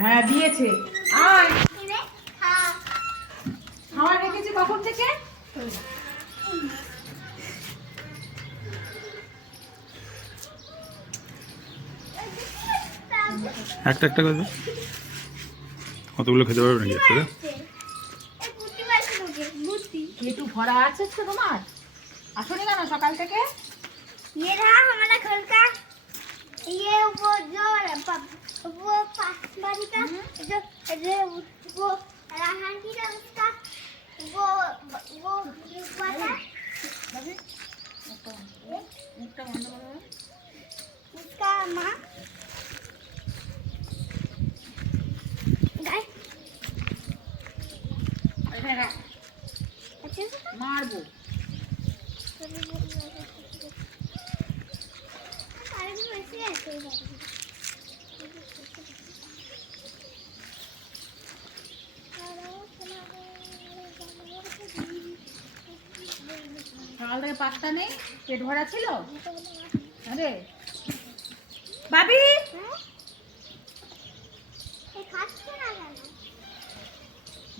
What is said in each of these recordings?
হ্যাঁ দিয়েছে। আয় খাওয়া রেখেছে কখন থেকে? একটা একটা করে কতগুলো খেতে পারবে নাকি একসাথে? একটু ভরা আছে তো তোমার? আসনি কেন সকাল থেকে? ये रहा हमारा घर का, ये वो जो वो पासवारी का जो वो राहन की का उसका वो वाला उसका माँ गाय अच्छे से মারবো। সকাল থেকে পাঁচটা নেই, পেট ভরা ছিল। আরে বাবি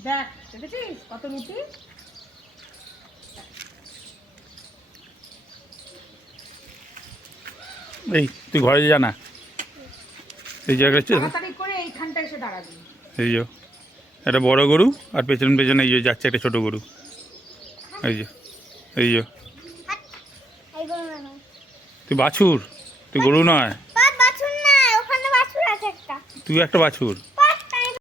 দেখ, দেখেছিস কত রুটি? এই তুই ঘরে যা না, এই জায়গায় তাড়াতাড়ি করে এইখানটা এসে দাঁড়াবি। এই যে একটা বড় গরু আর পেছনে পেছনে এই যে যাচ্ছে একটা ছোট গরু। এই যে এই যে তুই বাছুর, তুই গরু নয়, বাছুর না, ওখানে বাছুর আছে একটা। তুই একটা বাছুর।